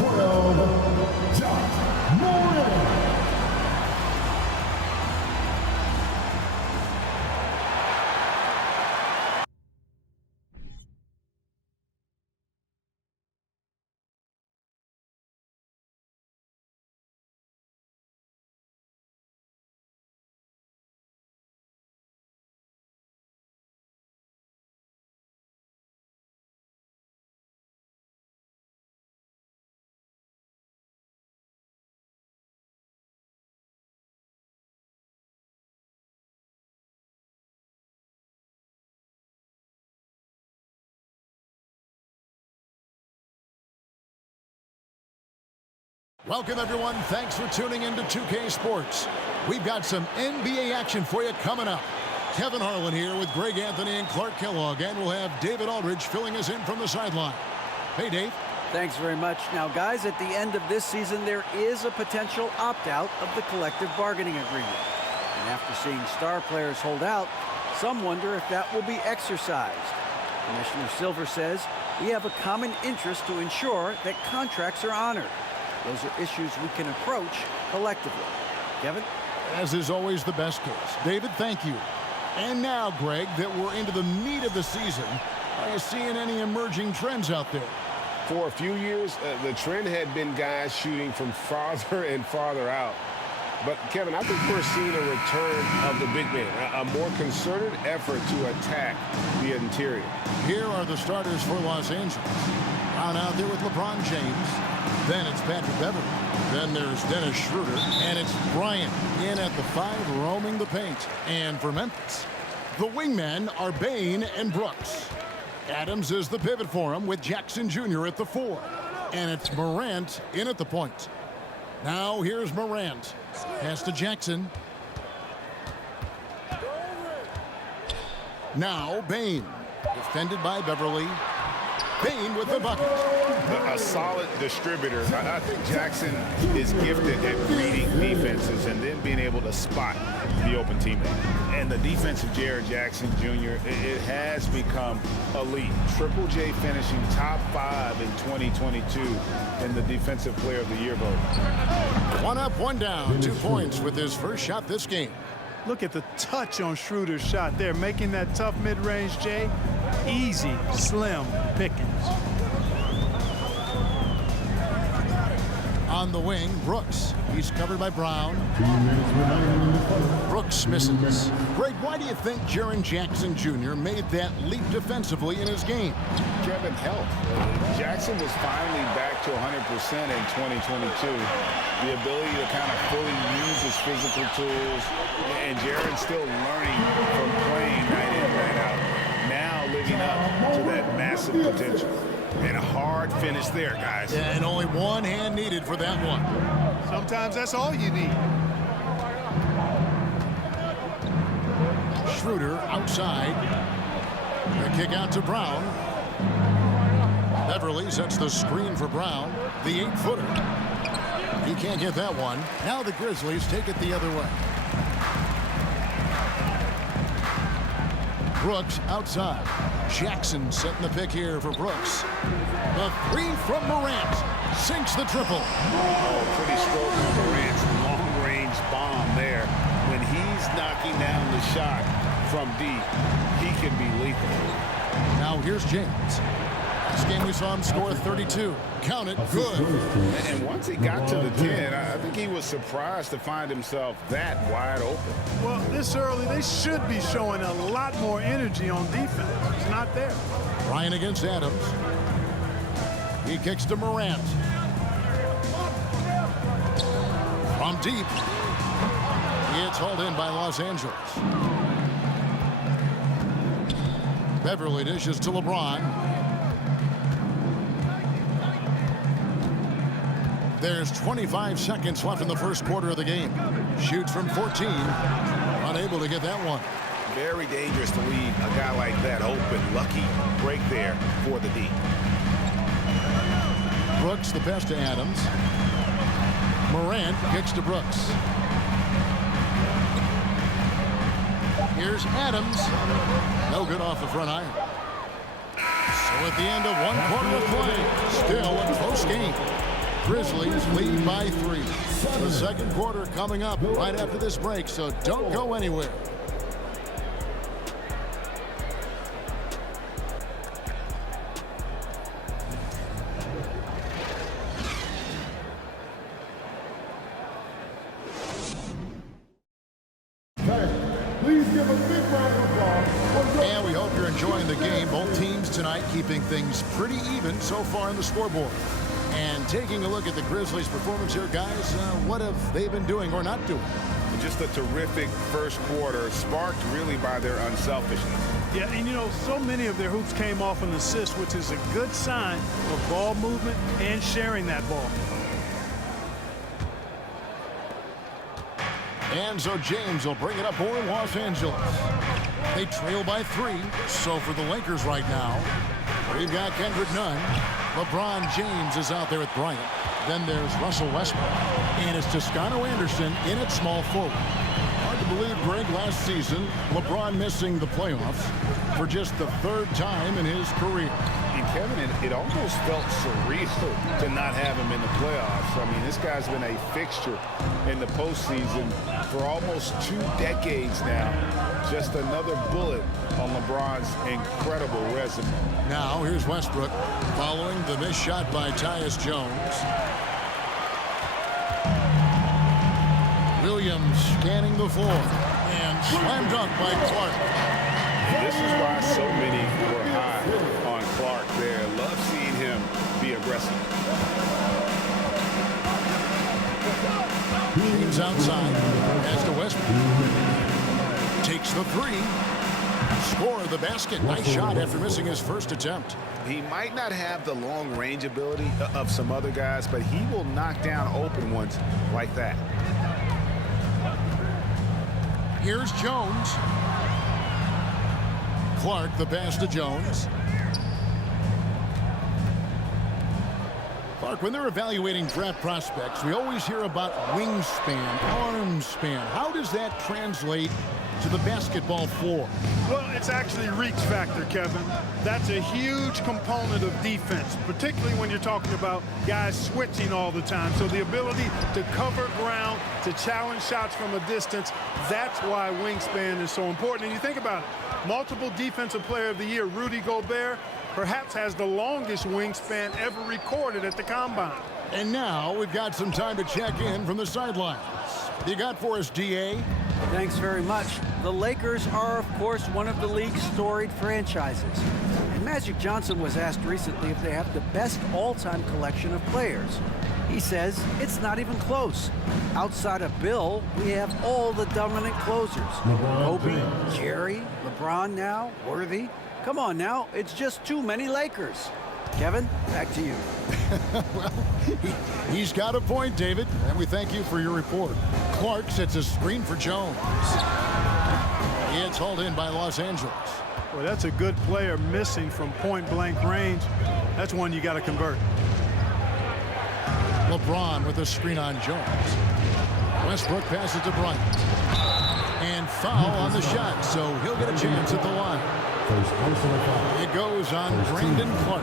12, John Moran. Welcome, everyone. Thanks for tuning into 2K Sports. We've got some NBA action for you coming up. Kevin Harlan here with Greg Anthony and Clark Kellogg, and we'll have David Aldridge filling us in from the sideline. Hey, Dave. Thanks very much. Now, guys, at the end of this season, there is a potential opt-out of the collective bargaining agreement. And after seeing star players hold out, some wonder if that will be exercised. Commissioner Silver says we have a common interest to ensure that contracts are honored. Those are issues we can approach collectively. Kevin? As is always the best case. David, thank you. And now, Greg, that we're into the meat of the season, are you seeing any emerging trends out there? For a few years, the trend had been guys shooting from farther and farther out. But, Kevin, I think we're seeing a return of the big man, a more concerted effort to attack the interior. Here are the starters for Los Angeles. Brown out there with LeBron James. Then it's Patrick Beverley. Then there's Dennis Schroeder. And it's Bryant in at the 5, roaming the paint. And for Memphis, the wingmen are Bain and Brooks. Adams is the pivot for him with Jackson Jr. at the 4. And it's Morant in at the point. Now here's Morant. Pass to Jackson. Now Bain. Defended by Beverley. Bain with the bucket. A solid distributor. I think Jackson is gifted at reading defenses and then being able to spot the open teammate. And the defense of Jared Jackson Jr., it has become elite. Triple J finishing top 5 in 2022 in the Defensive Player of the Year vote. 1 up, 1 down. 2 points with his first shot this game. Look at the touch on Schroeder's shot there, making that tough mid-range, Jay. Easy, slim pickings. On the wing, Brooks. He's covered by Brown. Brooks misses. Greg, why do you think Jaren Jackson Jr. made that leap defensively in his game? Kevin, health. Jackson was finally back to 100% in 2022. The ability to kind of fully use his physical tools. And Jaren's still learning from playing night in, night out. Now living up to that massive potential. And a hard finish there, guys. Yeah, and only one hand needed for that one. Sometimes that's all you need. Schroeder outside. The kick out to Brown. Beverley sets the screen for Brown. The 8-footer. He can't get that one. Now the Grizzlies take it the other way. Brooks outside. Jackson setting the pick here for Brooks. The 3 from Morant. Sinks the triple. Oh, pretty stroke of Morant's long-range bomb there. When he's knocking down the shot from deep, he can be lethal. Now here's James. This game we saw him score 32. Count it, good. And once he got to the 10, I think he was surprised to find himself that wide open. Well, this early, they should be showing a lot more energy on defense. It's not there. Bryant against Adams. He kicks to Morant. From deep. It's hauled in by Los Angeles. Beverley dishes to LeBron. There's 25 seconds left in the first quarter of the game. Shoots from 14. Unable to get that one. Very dangerous to leave a guy like that open. Lucky break there for the D. Brooks the pass to Adams. Morant kicks to Brooks. Here's Adams. No good off the front iron. So at the end of 1 quarter of play, still a close game. Grizzlies lead by 3. The second quarter coming up right after this break, so don't go anywhere. Please give a big round of applause. And we hope you're enjoying the game. Both teams tonight keeping things pretty even so far on the scoreboard. And taking a look at the Grizzlies' performance here, guys, what have they been doing or not doing? Just a terrific first quarter, sparked really by their unselfishness. Yeah, and you know, so many of their hoops came off an assist, which is a good sign of ball movement and sharing that ball. And so James will bring it up for Los Angeles. They trail by 3. So for the Lakers right now, we've got Kendrick Nunn. LeBron James is out there with Bryant. Then there's Russell Westbrook. And it's Toscano Anderson in at small forward. Hard to believe, Greg, last season, LeBron missing the playoffs for just the 3rd time in his career. And Kevin, it almost felt surreal to not have him in the playoffs. I mean, this guy's been a fixture in the postseason for almost 2 decades now. Just another bullet on LeBron's incredible resume. Now, here's Westbrook following the missed shot by Tyus Jones. Williams scanning the floor and slam dunk by Clark. This is why so many were high on Clark there. Love seeing him be aggressive. James outside. As to Westbrook. Takes the 3. Score the basket. Nice shot after missing his first attempt. He might not have the long range ability of some other guys, but he will knock down open ones like that. Here's Jones. Clark, the pass to Jones. Clark, when they're evaluating draft prospects, we always hear about wingspan, arm span. How does that translate to the basketball floor? Well, it's actually reach factor, Kevin. That's a huge component of defense, particularly when you're talking about guys switching all the time. So the ability to cover ground, to challenge shots from a distance, that's why wingspan is so important. And you think about it, multiple Defensive Player of the Year, Rudy Gobert, perhaps has the longest wingspan ever recorded at the Combine. And now we've got some time to check in from the sidelines. You got for us, DA? Thanks very much. The Lakers are, of course, one of the league's storied franchises. And Magic Johnson was asked recently if they have the best all-time collection of players. He says it's not even close. Outside of Bill, we have all the dominant closers. Kobe, Jerry, LeBron now, Worthy. Come on now, it's just too many Lakers. Kevin, back to you. Well, he's got a point, David, and we thank you for your report. Clark sets a screen for Jones. It's hauled in by Los Angeles. Well, that's a good player missing from point-blank range. That's one you got to convert. LeBron with a screen on Jones. Westbrook passes to Bryant. And foul on the shot, so he'll get a chance at the line. It goes on Brandon Clark.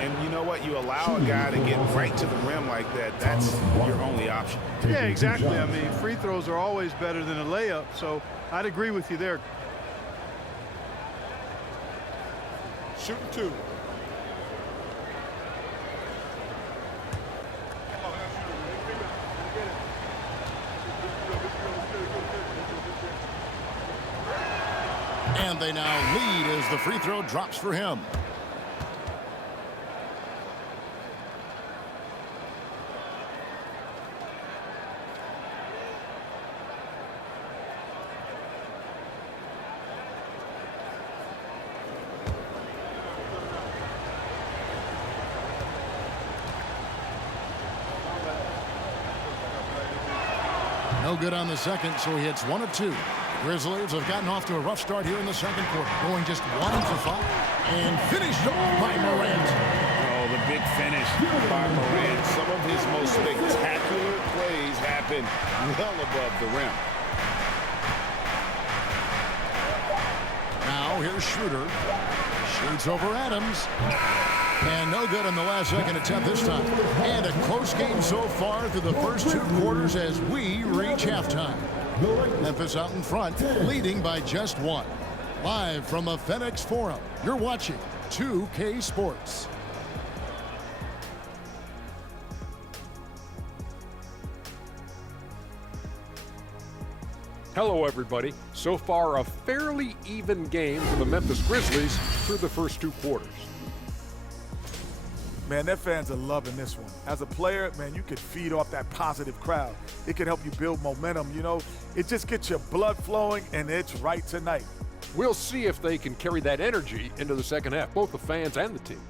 And you know what? You allow a guy to get right to the rim like that. That's your only option. Yeah, exactly. I mean, free throws are always better than a layup, so I'd agree with you there. Shooting 2. And they now lead as the free throw drops for him. No good on the second, so he hits 1 of 2. Grizzlies have gotten off to a rough start here in the second quarter, going just 1 for 5. And finished off by Morant. Oh, the big finish by Morant. Some of his most spectacular plays happen well above the rim. Now here's Schroeder. Shoots over Adams. And no good on the last second attempt this time. And a close game so far through the first 2 quarters as we reach halftime. Memphis out in front, leading by just 1. Live from the FedEx Forum, you're watching 2K Sports. Hello, everybody. So far, a fairly even game for the Memphis Grizzlies through the first 2 quarters. Man, their fans are loving this one. As a player, man, you could feed off that positive crowd. It can help you build momentum, you know. It just gets your blood flowing, and it's right tonight. We'll see if they can carry that energy into the second half, both the fans and the team.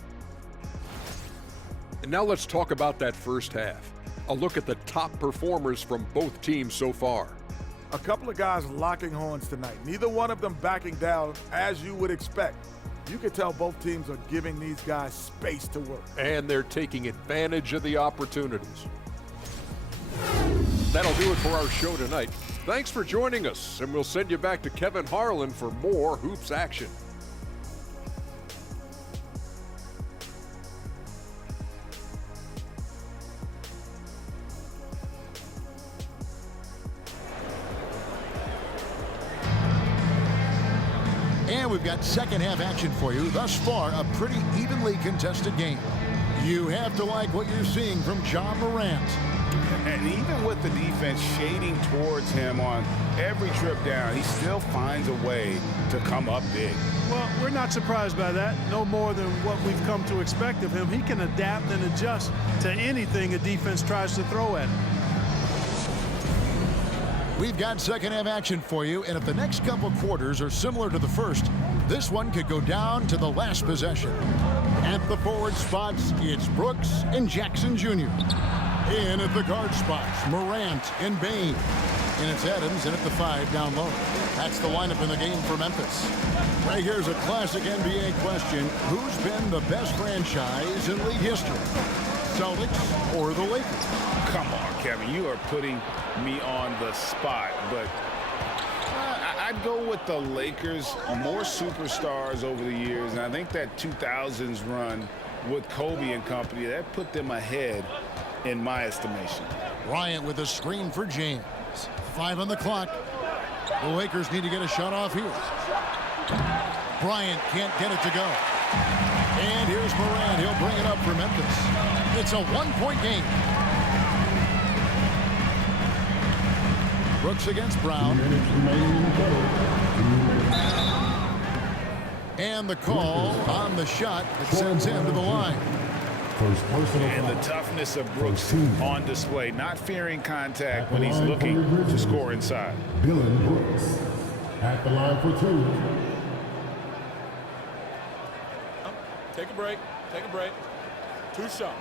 And now let's talk about that first half. A look at the top performers from both teams so far. A couple of guys locking horns tonight. Neither one of them backing down, as you would expect. You can tell both teams are giving these guys space to work. And they're taking advantage of the opportunities. That'll do it for our show tonight. Thanks for joining us, and we'll send you back to Kevin Harlan for more hoops action. And we've got second half action for you. Thus far, a pretty evenly contested game. You have to like what you're seeing from John Morant. And even with the defense shading towards him on every trip down, he still finds a way to come up big. Well, we're not surprised by that. No more than what we've come to expect of him. He can adapt and adjust to anything a defense tries to throw at him. We've got second half action for you, and if the next couple quarters are similar to the first, this one could go down to the last possession. At the forward spots, it's Brooks and Jackson Jr. In at the guard spots, Morant and Bain. And it's Adams in at the 5 down low. That's the lineup in the game for Memphis. Right here's a classic NBA question. Who's been the best franchise in league history? Celtics or the Lakers? Come on, Kevin, you are putting me on the spot, but I'd go with the Lakers. More superstars over the years, and I think that 2000s run with Kobe and company, that put them ahead in my estimation. Bryant with a screen for James. 5 on the clock. The Lakers need to get a shot off here. Bryant can't get it to go. And here's Morant. He'll bring it up for Memphis. It's a 1-point game. Brooks against Brown. And the call on the shot that sends him to the line. And the toughness of Brooks on display, not fearing contact when he's looking to score inside. Dylan Brooks at the line for 2. Take a break. Take a break. 2 shots.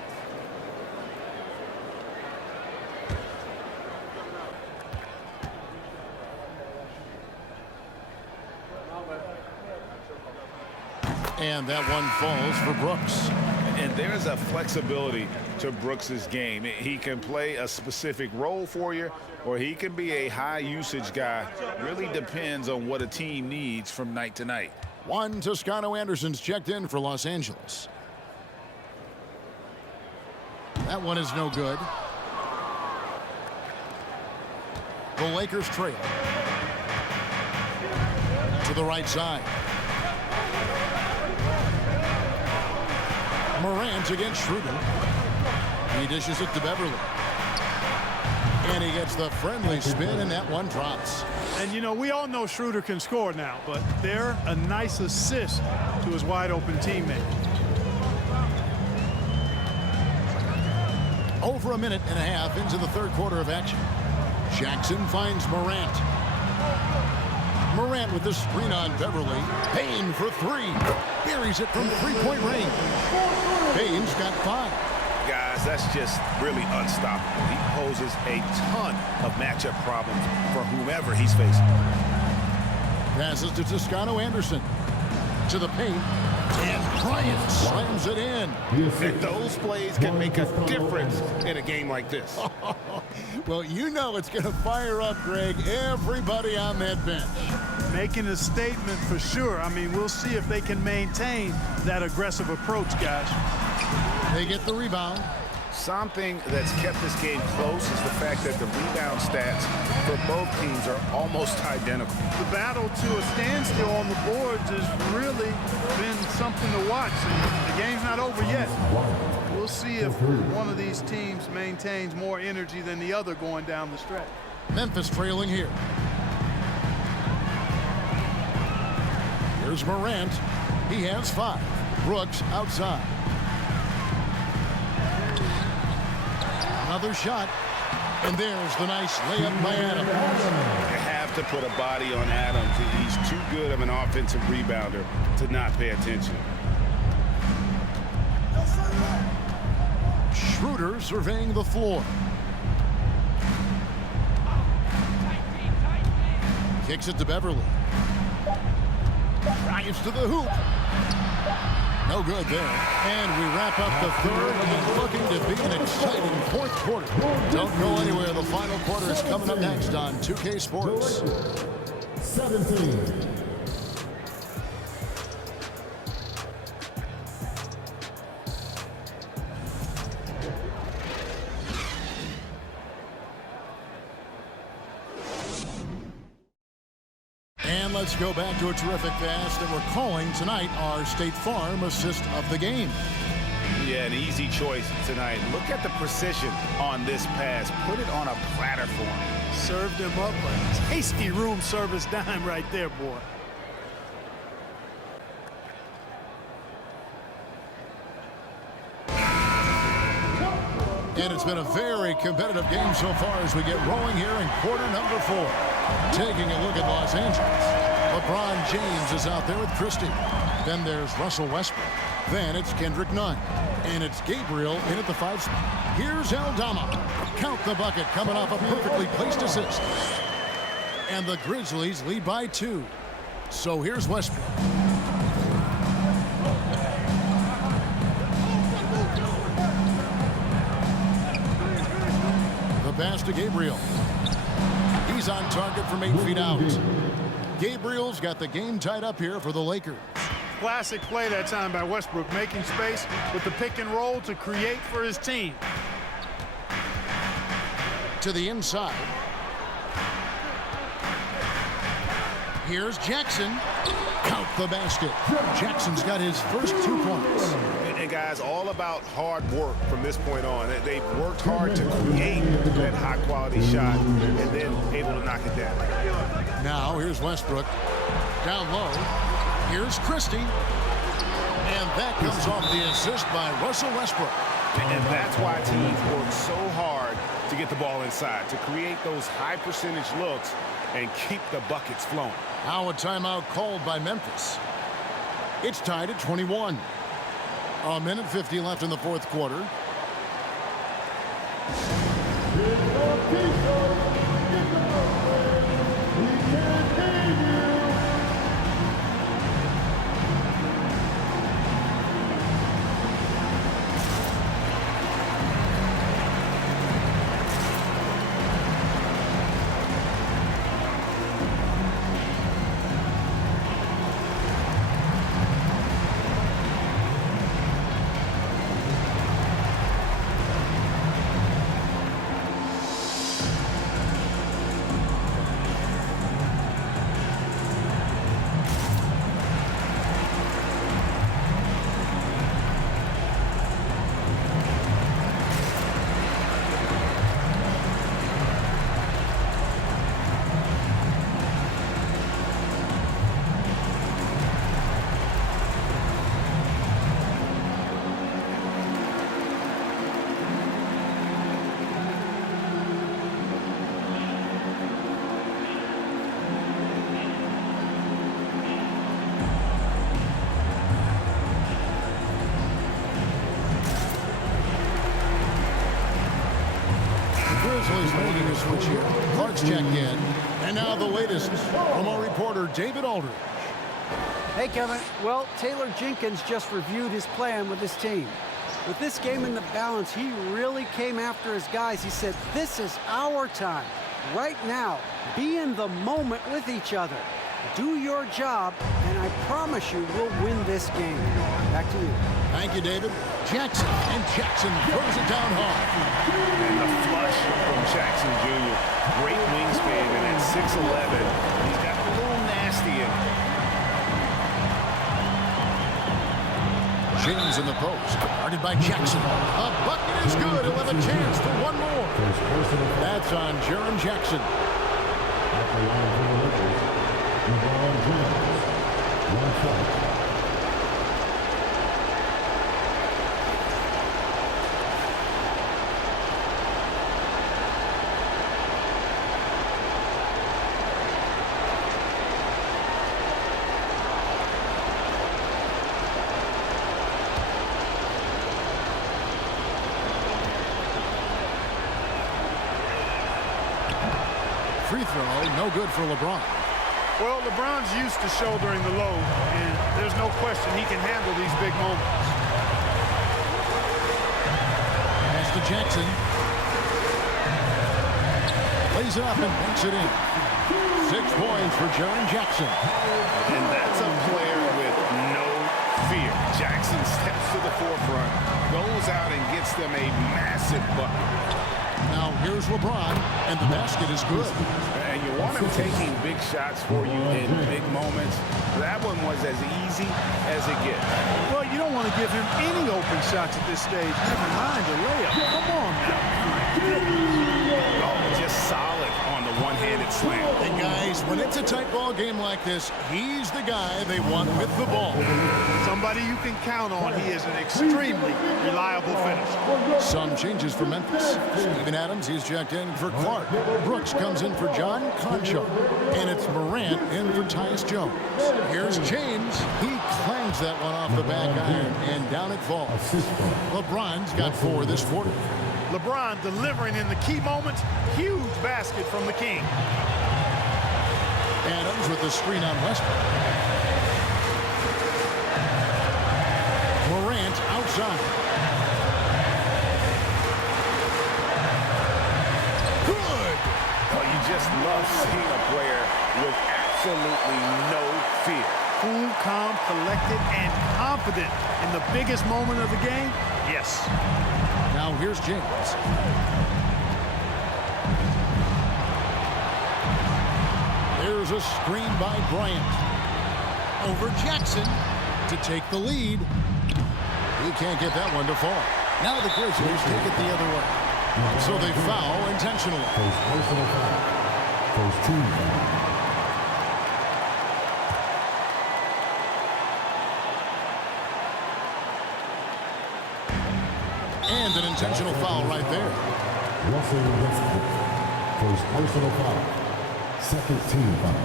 And that one falls for Brooks. And there's a flexibility to Brooks's game. He can play a specific role for you, or he can be a high-usage guy. Really depends on what a team needs from night to night. One Toscano Anderson's checked in for Los Angeles. That one is no good. The Lakers trail. To the right side. Morant against Schroeder. He dishes it to Beverly. And he gets the friendly spin, and that one drops. And, you know, we all know Schroeder can score now, but they're a nice assist to his wide-open teammate. Over a minute and a half into the third quarter of action. Jackson finds Morant. Morant with the screen on Beverly. Payne for 3. Buries it from 3-point range. Payne's got 5. Guys, that's just really unstoppable. He poses a ton of matchup problems for whomever he's facing. Passes to Toscano Anderson. to the paint. And Bryant slams it in. And those plays can make a difference in a game like this. Well, you know it's going to fire up, Greg, everybody on that bench. Making a statement for sure. I mean, we'll see if they can maintain that aggressive approach, guys. They get the rebound. Something that's kept this game close is the fact that the rebound stats for both teams are almost identical. The battle to a standstill on the boards has really been something to watch. And the game's not over yet. We'll see if one of these teams maintains more energy than the other going down the stretch. Memphis trailing here. Here's Morant. He has 5. Brooks outside. Another shot. And there's the nice layup by Adams. You have to put a body on Adams. He's too good of an offensive rebounder to not pay attention. Schroeder surveying the floor. Kicks it to Beverly. Drives to the hoop. No good there. And we wrap up the third and looking to be an exciting fourth quarter. Don't go anywhere. The final quarter is coming up next on 2K Sports. 17. And let's go back to a terrific pass that we're calling tonight our State Farm assist of the game. Yeah, an easy choice tonight. Look at the precision on this pass. Put it on a platter for him. Served him up a tasty room service dime right there, boy. And it's been a very competitive game so far as we get rolling here in quarter number 4. Taking a look at Los Angeles. LeBron James is out there with Christie. Then there's Russell Westbrook. Then it's Kendrick Nunn. And it's Gabriel in at the 5 spot. Here's Aldama. Count the bucket coming off a perfectly placed assist. And the Grizzlies lead by 2. So here's Westbrook. The pass to Gabriel. He's on target from 8 feet out. Gabriel's got the game tied up here for the Lakers. Classic play that time by Westbrook, making space with the pick and roll to create for his team. To the inside. Here's Jackson. Count the basket. Jackson's got his first 2 points. And guys, all about hard work from this point on. They've worked hard to create that high-quality shot and then able to knock it down. Now here's Westbrook. Down low. Here's Christie. And that comes off the assist by Russell Westbrook. And that's why teams work so hard to get the ball inside, to create those high-percentage looks and keep the buckets flowing. Now a timeout called by Memphis. It's tied at 21. A minute 50 left in the fourth quarter. Grizzlies making a switch here. Clark's checked in. And now the latest from our reporter, David Aldridge. Hey, Kevin. Well, Taylor Jenkins just reviewed his plan with his team. With this game in the balance, he really came after his guys. He said, this is our time. Right now, be in the moment with each other. Do your job, and I promise you we'll win this game. Back to you. Thank you, David. Jackson, and Jackson throws it down hard. And the flush from Jackson Jr. Great wingspan, and at 6'11", he's got a little nasty in him. James in the post, guarded by Jackson. A bucket is good. He'll have a chance for one more. That's on Jaren Jackson. At the line for the Lakers, LeBron James, 1 foul. Free throw, no good for LeBron. Well, LeBron's used to shouldering the load, and there's no question he can handle these big moments. Pass to Jackson. Lays it up and banks it in. 6 points for Jaren Jackson. And that's a player with no fear. Jackson steps to the forefront, goes out and gets them a massive bucket. Now here's LeBron, and the basket is good. And you want him taking big shots for you in big moments. That one was as easy as it gets. Well, you don't want to give him any open shots at this stage. Never mind a layup. Come on now. Oh, just solid on the one-handed slam. And guys, when it's a tight ball game like this, he's the guy they want with the ball. Somebody you can count on. He is an extremely reliable finisher. Some changes for Memphis. Steven Adams, he's checked in for Clark. Brooks comes in for John Concho. And it's Morant in for Tyus Jones. Here's James. He clangs that one off the back iron, and down it falls. LeBron's got 4 this quarter. LeBron delivering in the key moments. Huge basket from the King. Adams with the screen on Westbrook. Morant outside. Good. Oh, you just love seeing a player with absolutely no fear. Cool, calm, collected, and confident in the biggest moment of the game. Yes. Now here's James. There's a screen by Bryant. Over Jackson to take the lead. He can't get that one to fall. Now the Grizzlies take it the other way. So they foul intentionally. First personal foul. First team foul. And an intentional foul right there. Russell Westbrook. First personal foul. Second team foul.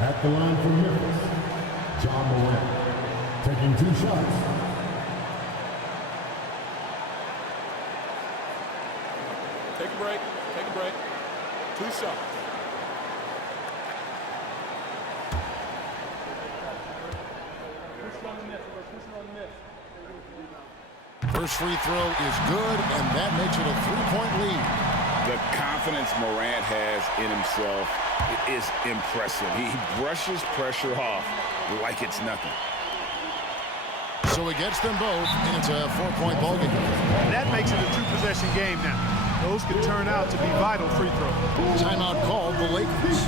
At the line for Memphis, John Morant. Taking 2 shots. Take a break. Take a break. 2 shots. First free throw is good, and that makes it a 3-point lead. The confidence Morant has in himself is impressive. He brushes pressure off like it's nothing. So he gets them both, and it's a 4-point ball game. That makes it a 2-possession game now. Those could turn out to be vital free throws. Timeout called the Lakers.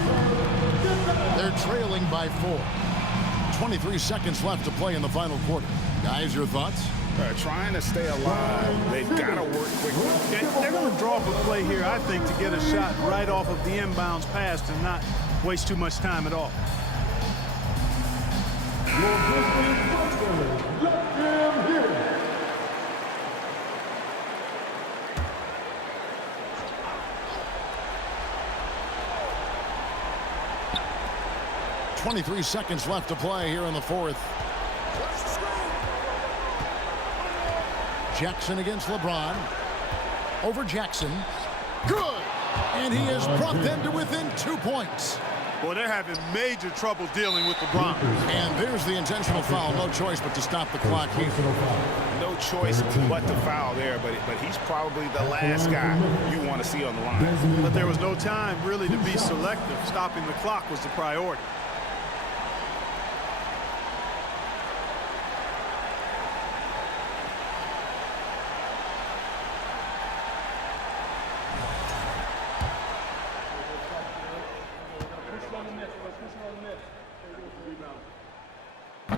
They're trailing by 4. 23 seconds left to play in the final quarter. Guys, your thoughts? Trying to stay alive. They've got to work quickly. They're going to draw up a play here, I think, to get a shot right off of the inbounds pass and not waste too much time at all. Let them hit it. 23 seconds left to play here in the 4th. Jackson against LeBron. Over Jackson. Good! And he has brought them to within 2 points. Well, they're having major trouble dealing with LeBron. And there's the intentional foul. No choice but to stop the clock here. No choice but to foul there, but he's probably the last guy you want to see on the line. But there was no time really to be selective. Stopping the clock was the priority.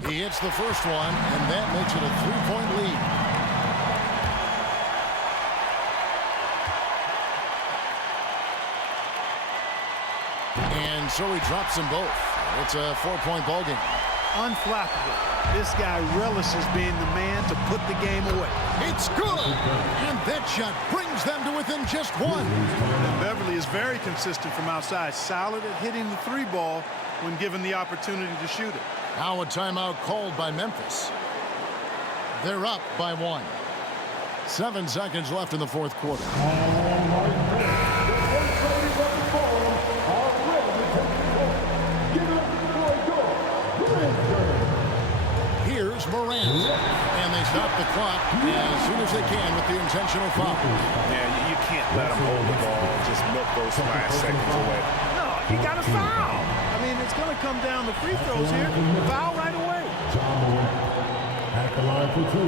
He hits the first one, and that makes it a 3-point lead. And so he drops them both. It's a 4-point ball game. Unflappable. This guy relishes being the man to put the game away. It's good! And that shot brings them to within just one. And Beverly is very consistent from outside. Solid at hitting the three ball when given the opportunity to shoot it. Now a timeout called by Memphis. They're up by 1. 7 seconds left in the fourth quarter. Here's Morant. And they stop the clock as soon as they can with the intentional foul. Yeah, you can't let them hold the ball. Just milk those last seconds away. No, you got to foul. I mean, it's going to come down to free throws here. Foul right away. At the line for 2.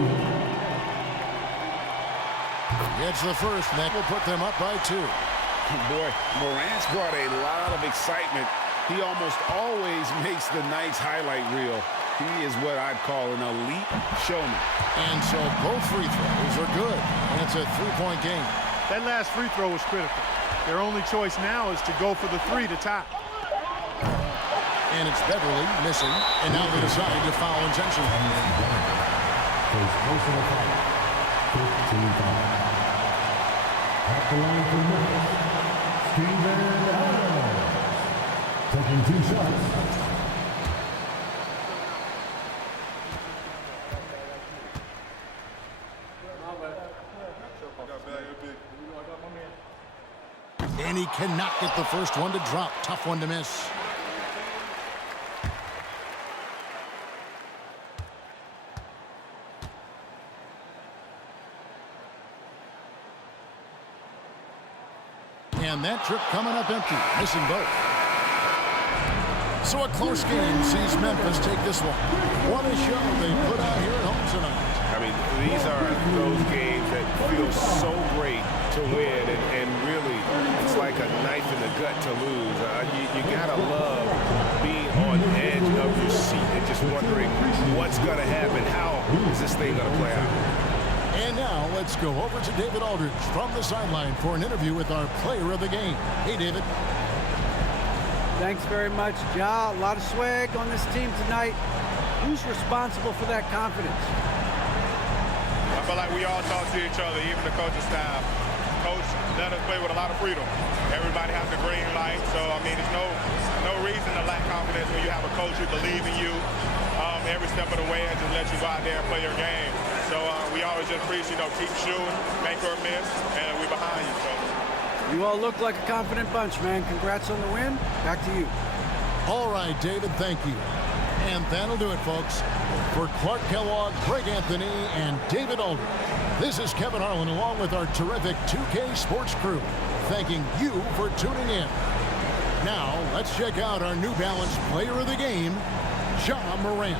Gets the first, and that will put them up by 2. Boy, Morant's brought a lot of excitement. He almost always makes the night's highlight reel. He is what I'd call an elite showman. And so both free throws are good. And it's a 3-point game. That last free throw was critical. Their only choice now is to go for the 3 to tie. And it's Beverly missing. And now they decide to foul intentionally. Personal foul. 15 foul. At the line for Memphis, Steven Adams. Taking 2 shots. And he cannot get the first one to drop. Tough one to miss. And that trip coming up empty. Missing both. So a close game sees Memphis take this one. What a show they put out here at home tonight. I mean, these are those games that feel so great to win, and really, it's like a knife in the gut to lose. You gotta love being on edge of your seat and just wondering what's gonna happen. How is this thing gonna play out? And now let's go over to David Aldridge from the sideline for an interview with our player of the game. Hey, David. Thanks very much, Ja. A lot of swag on this team tonight. Who's responsible for that confidence? I feel like we all talk to each other, even the coaching staff. Coach let us play with a lot of freedom. Everybody has the green light, so I mean, there's no reason to lack confidence when you have a coach who believes in you every step of the way and just let you go out there and play your game. So we always just preach, keep shooting, make or miss, and we're behind you. So. You all look like a confident bunch, man. Congrats on the win. Back to you. All right, David, thank you. And that'll do it, folks. For Clark Kellogg, Greg Anthony, and David Aldridge, this is Kevin Harlan along with our terrific 2K Sports crew, thanking you for tuning in. Now, let's check out our New Balance player of the game, Ja Morant.